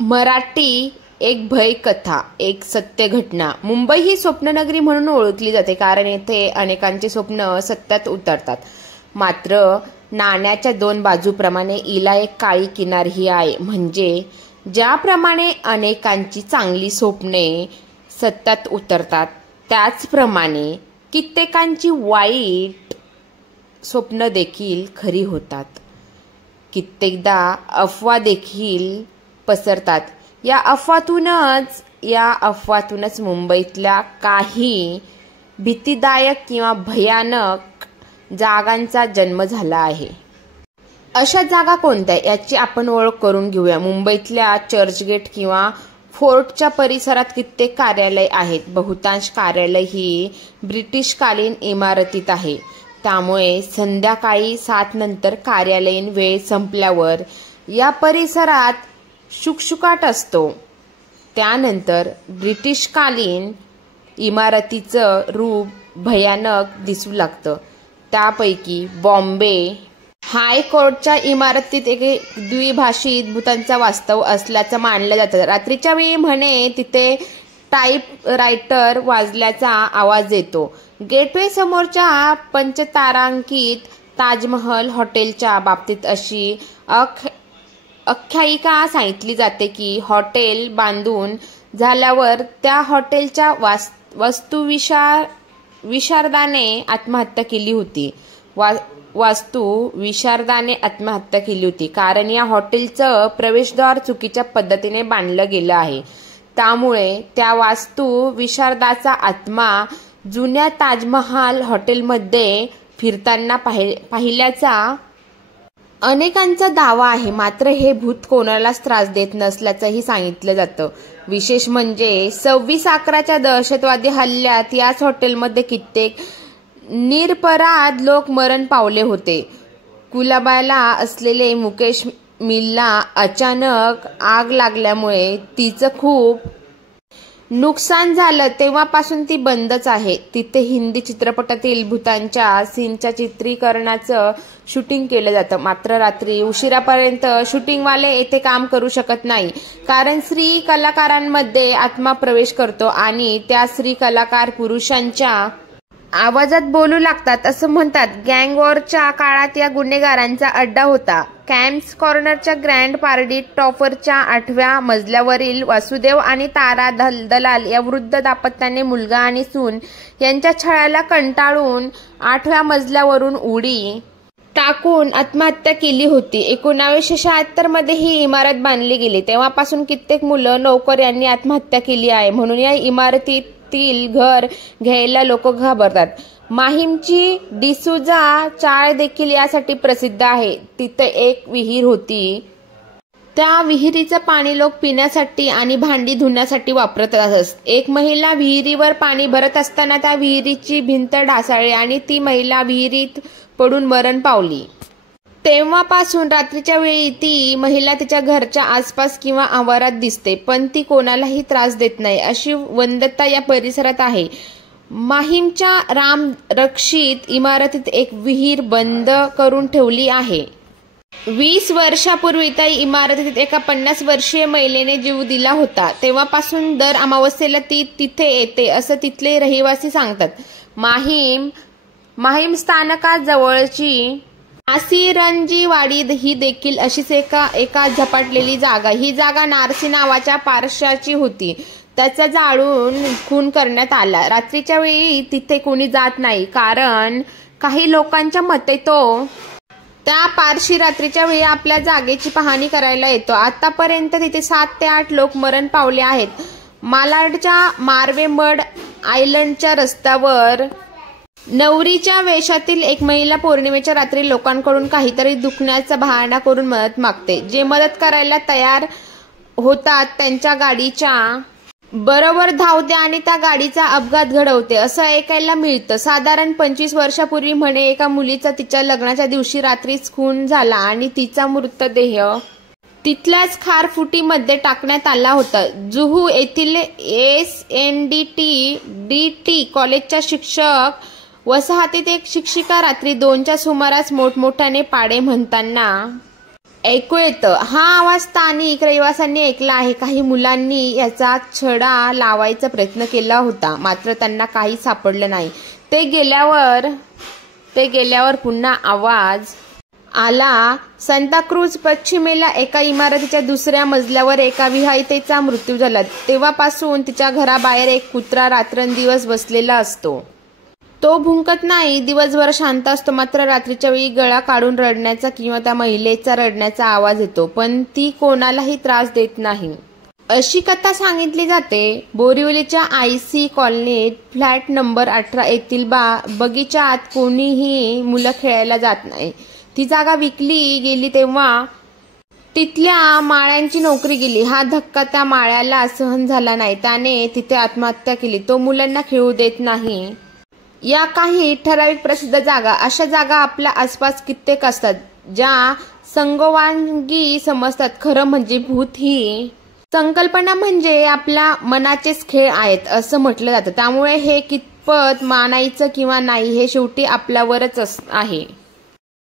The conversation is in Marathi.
मराठी एक भय कथा, एक सत्य घटना। मुंबई ही स्वप्ननगरी म्हणून ओळखली जाते, कारण येथे अनेकांची स्वप्न सत्यात उतरतात। मात्र नाण्याच्या दोन बाजूप्रमाणे हिला एक काळी किनारही आहे। म्हणजे ज्याप्रमाणे अनेकांची चांगली स्वप्ने सत्यात उतरतात, त्याचप्रमाणे कित्येकांची वाईट स्वप्न देखील खरी होतात। कित्येकदा अफवा देखील पसरतात। या अफवातूनच मुंबईतल्या काही भीतीदायक किंवा भयानक जागांचा जन्म झाला आहे। अशा जागा कोणत्या याची आपण ओळख करून घेऊया। मुंबईतल्या चर्चगेट किंवा फोर्टच्या परिसरात कित्येक कार्यालय आहेत। बहुतांश कार्यालय ही ब्रिटिशकालीन इमारतीत आहे। त्यामुळे संध्याकाळी 7 नंतर कार्यालयीन वेळ संपल्यावर या परिसरात शुकशुकाट असतो। त्यानंतर ब्रिटिशकालीन इमारतीचं रूप भयानक दिसू लागतं। त्यापैकी बॉम्बे हायकोर्टच्या इमारतीत एक द्विभाषिक भूतांचा वास्तव असल्याचं मानलं जातं। रात्रीच्या वेळी म्हणे तिथे टाईपरायटर वाजल्याचा आवाज येतो। गेटवे समोरच्या पंचतारांकित ताजमहल हॉटेलच्या बाबतीत अशी आख्यायिका सांगितली जाते की हॉटेल बांधून झाल्यावर त्या हॉटेलच्या वास्तुविशारदाने आत्महत्या केली होती। वास्तुविशारदाने आत्महत्या केली होती कारण या हॉटेलचं प्रवेशद्वार चुकीच्या पद्धतीने बांधलं गेलं आहे। त्यामुळे त्या वास्तुविशारदाचा आत्मा जुन्या ताजमहाल हॉटेलमध्ये फिरताना पाहिल्याचा अनेकांचा दावा आहे। मात्र हे भूत कोणालाच त्रास देत नसल्याचंही सांगितलं जातं। विशेष म्हणजे 26/11च्या दहशतवादी हल्ल्यात याच हॉटेलमध्ये कित्येक निरपराध लोक मरण पावले होते। कुलाब्याला असलेले मुकेश मिलला अचानक आग लागल्यामुळे तिचं खूप नुकसान झालं। तेव्हापासून ती बंदच आहे। तिथे हिंदी चित्रपटातील भूतांच्या सीनच्या चित्रीकरणाचं शूटिंग केलं जातं। मात्र रात्री उशिरापर्यंत शूटिंगवाले येथे काम करू शकत नाही, कारण स्त्री कलाकारांमध्ये आत्मा प्रवेश करतो आणि त्या स्त्री कलाकार पुरुषांच्या आवाजात बोलू लागतात असं म्हणतात। गँगवॉरच्या काळात या गुन्हेगारांचा अड्डा होता। कॅम्प्स कॉर्नरच्या ग्रँड पारडी टॉवरच्या 8व्या मजल्यावरील वासुदेव आणि तारा दलाल या वृद्ध दाम्पत्याने मुलगा आणि सून यांच्या छळाला कंटाळून 8व्या मजल्यावरून उडी टाकून आत्महत्या केली होती। 1976 मध्ये ही इमारत बांधली गेली। तेव्हापासून कित्येक मुलं नोकर यांनी आत्महत्या केली आहे। म्हणून या इमारतीतील घर घ्यायला लोक घाबरतात। माहीमची डिसूजा चाळ देखील यासाठी प्रसिद्ध आहे। तिथे एक विहीर होती। त्या विहिरीचं पाणी लोक पिण्यासाठी आणि भांडी धुण्यासाठी वापरत असत। एक महिला विहिरीवर पाणी भरत असताना त्या विहिरीची भिंत ढासळली आणि ती महिला विहिरीत पडून मरण पावली। तेव्हापासून रात्रीच्या वेळी ती महिला तिच्या घरच्या आसपास किंवा आवारात दिसते, पण ती कोणालाही त्रास देत नाही अशी वदंता या परिसरात आहे। माहीमच्या रामरक्षित इमारतीत एक विहीर बंद करून ठेवली आहे। 20 वर्षापूर्वी त्या इमारतीत एका 50 वर्षीय महिलेने जीव दिला होता। तेव्हापासून दर अमावस्येला ती तिथे येते असं तिथले रहिवासी सांगतात। माहीम स्थानकाजवळची आसिरंजीवाडी ही देखील अशीच एका झपाटलेली जागा। ही जागा नारसी नावाच्या पारशाची होती। त्याचा जाळून खून करण्यात आला। रात्रीच्या वेळी तिथे कोणी जात नाही, कारण काही लोकांच्या मते तो त्या पारशी रात्रीच्या वेळी आपल्या जागेची पाहणी करायला येतो। आतापर्यंत तिथे 7 ते 8 लोक मरण पावले आहेत। मालाडच्या मार्वे मड आयलंडच्या रस्त्यावर नवरीच्या वेशातील एक महिला पौर्णिमेच्या रात्री लोकांकडून काहीतरी दुखण्याचा बहाणा करून मदत मागते। जे मदत करायला तयार होतात त्यांच्या गाडीच्या बरोबर धावते आणि त्या गाडीचा अपघात घडवते असं ऐकायला मिळतं। साधारण 25 वर्षापूर्वी म्हणे एका मुलीचा तिच्या लग्नाच्या दिवशी रात्रीच खून झाला आणि तिचा मृतदेह तिथल्याच खारफुटीमध्ये टाकण्यात आला होता। जुहू येथील SNDT कॉलेजच्या शिक्षक वसाहतीत एक शिक्षिका रात्री 2च्या सुमारास मोठमोठ्याने पाडे म्हणताना ऐकू येतं. हा आवाज स्थानिक रहिवाशांनी ऐकला आहे. काही मुलांनी याचा छडा लावायचा प्रयत्न केला होता, मात्र त्यांना काही सापडलं नाही. ते गेल्यावर पुन्हा आवाज आला. सांताक्रूझ पश्चिमेला एका इमारतीच्या दुसऱ्या मजल्यावर एका विवाहितेचा मृत्यू झाला. तेव्हापासून तिच्या घराबाहेर एक कुत्रा रात्रंदिवस बसलेला असतो. तो भुंकत नाही, दिवसभर शांत असतो, मात्र रात्रीच्या वेळी गळा काढून रडण्याचा किंवा त्या महिलेचा रडण्याचा आवाज येतो, पण ती कोणालाही त्रास देत नाही. अशी कथा सांगितली जाते. बोरिवलीच्या IC कॉलनीत फ्लॅट नंबर 18 येथील बगीच्यात कोणीही मुलं खेळायला जात नाही. ती जागा विकली गेली तेव्हा तिथल्या माळ्यांची नोकरी गेली. हा धक्का त्या माळ्याला सहन झाला नाही. त्याने तिथे आत्महत्या केली. तो मुलांना खेळू देत नाही. या काही ठराविक प्रसिद्ध जागा. अशा जागा आपल्या आसपास कित्येक असतात ज्या संगोवांगी समजतात. खरं म्हणजे भूत ही संकल्पना म्हणजे आपल्या मनाचेच खेळ आहेत असं म्हटलं जातं. त्यामुळे हे कितपत मानायचं किंवा नाही हे शेवटी आपल्यावरच आहे.